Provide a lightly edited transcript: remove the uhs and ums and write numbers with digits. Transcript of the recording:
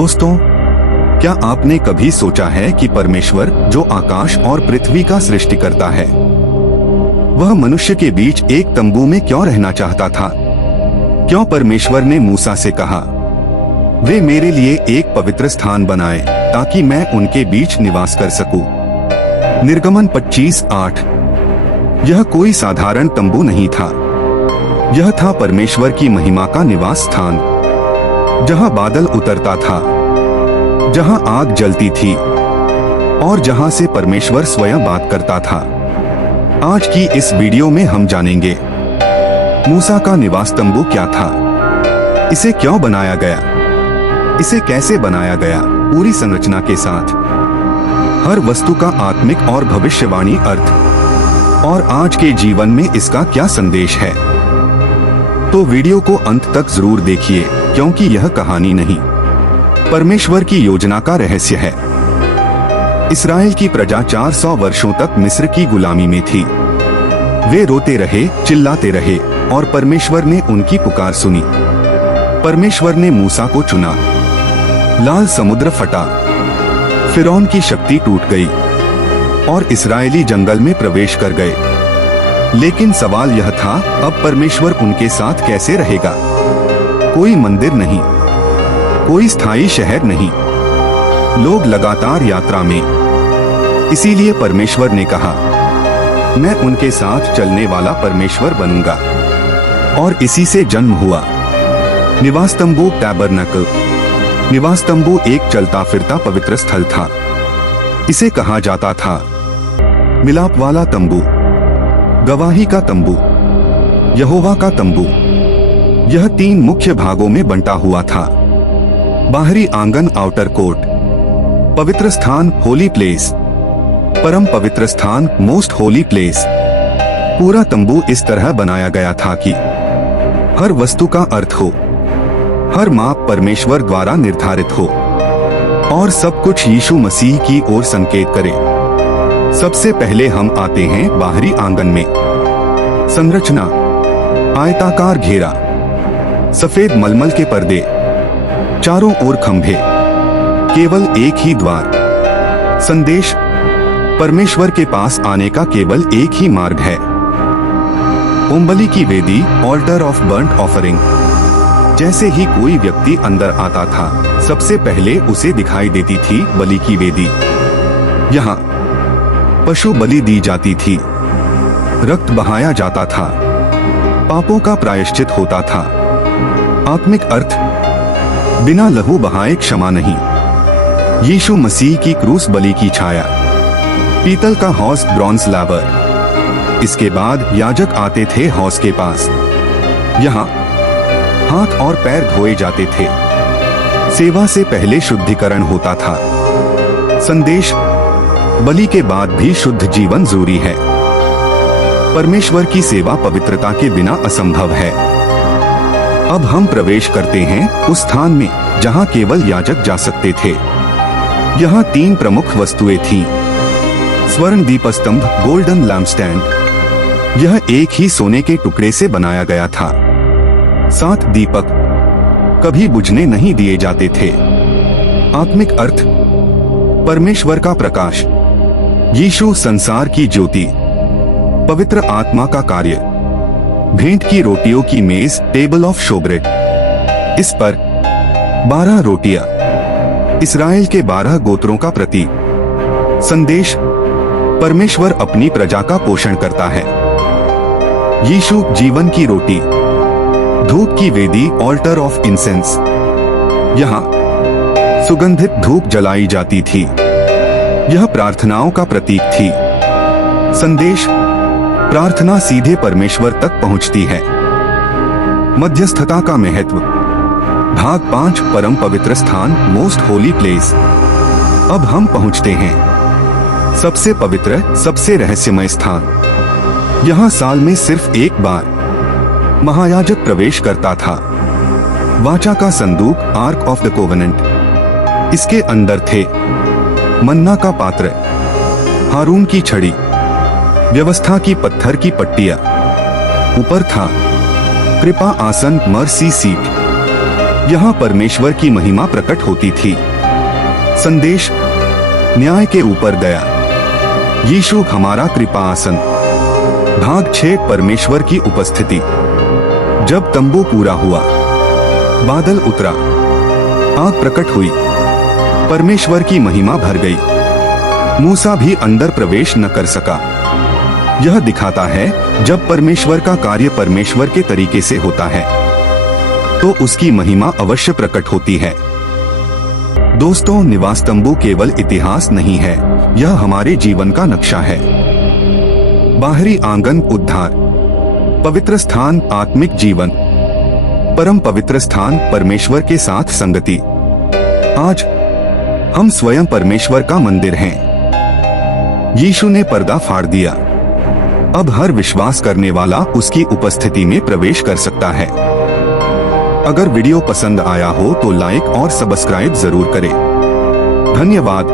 दोस्तों, क्या आपने कभी सोचा है कि परमेश्वर जो आकाश और पृथ्वी का सृष्टि करता है, वह मनुष्य के बीच एक तंबू में क्यों रहना चाहता था? क्यों परमेश्वर ने मूसा से कहा, वे मेरे लिए एक पवित्र स्थान बनाए ताकि मैं उनके बीच निवास कर सकूं? निर्गमन 25:8। यह कोई साधारण तंबू नहीं था। यह था परमेश्वर की महिमा का निवास स्थान, जहां बादल उतरता था, जहां आग जलती थी और जहां से परमेश्वर स्वयं बात करता था। आज की इस वीडियो में हम जानेंगे मूसा का निवास तंबू क्या था, इसे क्यों बनाया गया, इसे कैसे बनाया गया, पूरी संरचना के साथ, हर वस्तु का आत्मिक और भविष्यवाणी अर्थ, और आज के जीवन में इसका क्या संदेश है। तो वीडियो को अंत तक जरूर देखिए, क्योंकि यह कहानी नहीं, परमेश्वर की योजना का रहस्य है। इस्राएल की प्रजा 400 वर्षों तक मिस्र की गुलामी में थी। वे रोते रहे, चिल्लाते रहे, और परमेश्वर ने उनकी पुकार सुनी। परमेश्वर ने मूसा को चुना। लाल समुद्र फटा, फिरौन की शक्ति टूट गई और इस्राएली जंगल में प्रवेश कर गए। लेकिन सवाल यह था, अब परमेश्वर उनके साथ कैसे रहेगा? कोई मंदिर नहीं, कोई स्थायी शहर नहीं, लोग लगातार यात्रा में। इसीलिए परमेश्वर ने कहा, मैं उनके साथ चलने वाला परमेश्वर बनूंगा। और इसी से जन्म हुआ निवास तंबू, टैबरनेकल। निवास तंबू एक चलता फिरता पवित्र स्थल था। इसे कहा जाता था मिलाप वाला तंबू, गवाही का तंबू, यहोवा का तंबू। यह 3 मुख्य भागों में बंटा हुआ था। बाहरी आंगन, आउटर कोर्ट, पवित्र स्थान, होली प्लेस, परम पवित्र स्थान, मोस्ट होली प्लेस। पूरा तंबू इस तरह बनाया गया था कि हर वस्तु का अर्थ हो, हर माप परमेश्वर द्वारा निर्धारित हो, और सब कुछ यीशु मसीह की ओर संकेत करे। सबसे पहले हम आते हैं बाहरी आंगन में। संरचना, आयताकार घेरा, सफेद मलमल के पर्दे, चारों ओर खंभे, केवल एक ही द्वार। संदेश, परमेश्वर के पास आने का केवल एक ही मार्ग है। होमबलि की वेदी, ऑल्टर ऑफ बर्न्ट ऑफरिंग। जैसे ही कोई व्यक्ति अंदर आता था, सबसे पहले उसे दिखाई देती थी बलि की वेदी। यहाँ पशु बलि दी जाती थी, रक्त बहाया जाता था, पापों का प्रायश्चित होता था। आत्मिक अर्थ, बिना लहू बहाए क्षमा नहीं। यीशु मसीह की क्रूस बलि की छाया। पीतल का हौज, ब्रॉन्ज लावर। इसके बाद याजक आते थे हौज के पास। यहाँ हाथ और पैर धोए जाते थे। सेवा से पहले शुद्धिकरण होता था। संदेश, बलि के बाद भी शुद्ध जीवन जरूरी है। परमेश्वर की सेवा पवित्रता के बिना असंभव है। अब हम प्रवेश करते हैं उस स्थान में जहां केवल याजक जा सकते थे। यहाँ 3 प्रमुख वस्तुएं थीं। स्वर्ण दीपस्तंभ, गोल्डन लैम्पस्टैंड। यह एक ही सोने के टुकड़े से बनाया गया था। 7 दीपक कभी बुझने नहीं दिए जाते थे। आत्मिक अर्थ, परमेश्वर का प्रकाश, यीशु संसार की ज्योति, पवित्र आत्मा का कार्य। भेंट की रोटियों की मेज, टेबल ऑफ शोब्रेड। इस पर 12 रोटियां, इस्राएल के 12 गोत्रों का प्रतीक। संदेश, परमेश्वर अपनी प्रजा का पोषण करता है। यीशु जीवन की रोटी। धूप की वेदी, ऑल्टर ऑफ इंसेंस। यहाँ सुगंधित धूप जलाई जाती थी। यह प्रार्थनाओं का प्रतीक थी। संदेश, प्रार्थना सीधे परमेश्वर तक पहुंचती है। मध्यस्थता का महत्व। भाग 5, परम पवित्र स्थान, मोस्ट होली प्लेस। अब हम पहुंचते हैं सबसे पवित्र, सबसे रहस्यमय स्थान। यहाँ साल में सिर्फ एक बार महायाजक प्रवेश करता था। वाचा का संदूक, आर्क ऑफ द कोवेनेंट। इसके अंदर थे मन्ना का पात्र, हारून की छड़ी, व्यवस्था की पत्थर की पट्टियां। ऊपर था कृपा आसन, मर्सी सीट। यहाँ परमेश्वर की महिमा प्रकट होती थी। संदेश: न्याय के ऊपर दया। यीशु हमारा कृपा आसन। भाग 6: परमेश्वर की उपस्थिति। जब तंबू पूरा हुआ, बादल उतरा, आग प्रकट हुई, परमेश्वर की महिमा भर गई। मूसा भी अंदर प्रवेश न कर सका। यह दिखाता है जब परमेश्वर का कार्य परमेश्वर के तरीके से होता है तो उसकी महिमा अवश्य प्रकट होती है। दोस्तों, निवास तंबू केवल इतिहास नहीं है, यह हमारे जीवन का नक्शा है। बाहरी आंगन उद्धार, पवित्र स्थान आत्मिक जीवन, परम पवित्र स्थान परमेश्वर के साथ संगति। आज हम स्वयं परमेश्वर का मंदिर हैं। यीशु ने पर्दा फाड़ दिया। अब हर विश्वास करने वाला उसकी उपस्थिति में प्रवेश कर सकता है। अगर वीडियो पसंद आया हो तो लाइक और सब्सक्राइब जरूर करें। धन्यवाद।